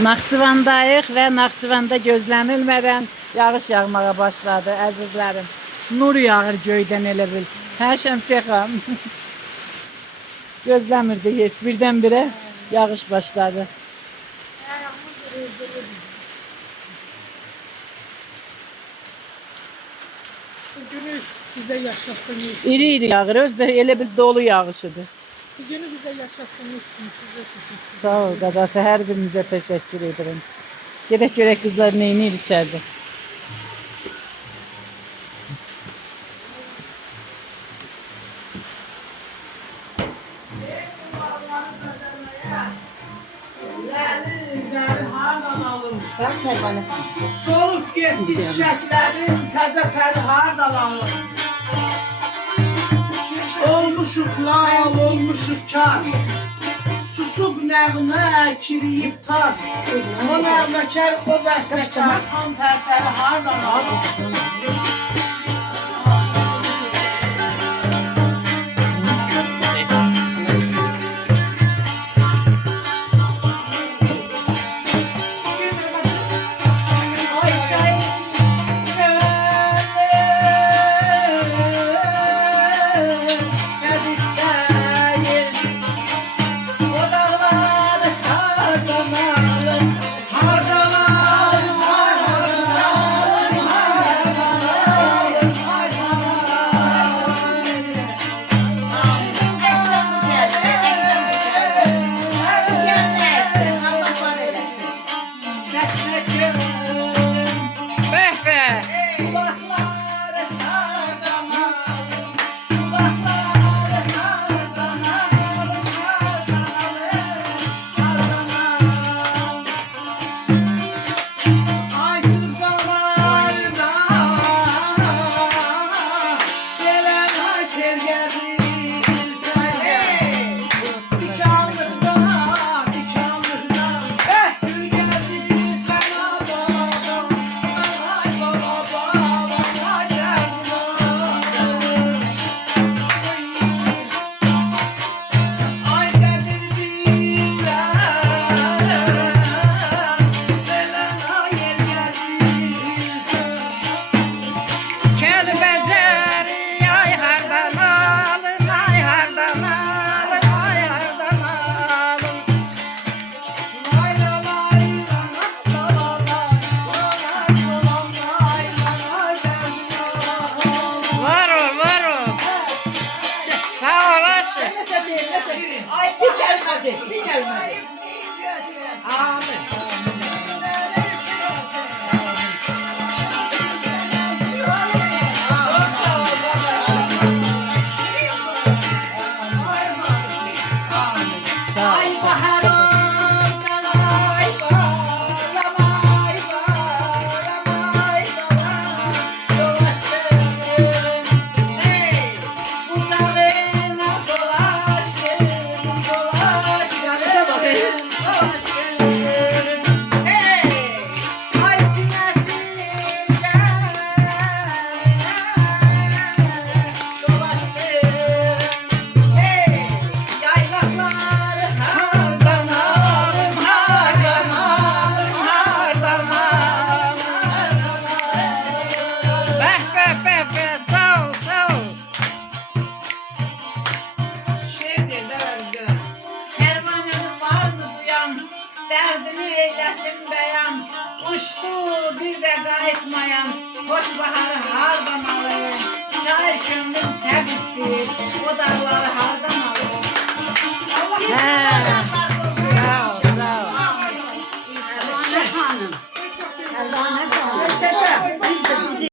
Naxçıvandayıq və Naxçıvanda gözlənilmədən yağış yağmağa başladı əzizlərim. Nur yağır göydən elə bil. Hə Şəmsiyə xanım. Gözləmirdik heç. Birdən-birə yağış başladı. Bugünü bize yaşattığınız için. İri-iri yağır. Özdə elə bil dolu yağışıdır. Bugünü bize yaşattığınız için size teşekkür ederim. Sağ ol qadası. Hər birinizə təşəkkür edirəm. Gedək görək qızlar neynir içərdə. Bak pervane. Solup gitti çiçeklerin tezeferi hardan alır. Olmuşuk lal, olmuşuk kar. Susub nəğmə, kiriyib tar. O nəğməkər, o bəstəkar, kan tərtəri hardan alır. Ay bir çelmedi, bir çelmedi. Amin. Derdini eylesin beyan, uçtu bir de qayıtmayan, hoş baharı hardan alır, şair kömrüm təbizdir, o dağları hardan alır. Hə. Sağ ol, sağ ol. Teşekkür.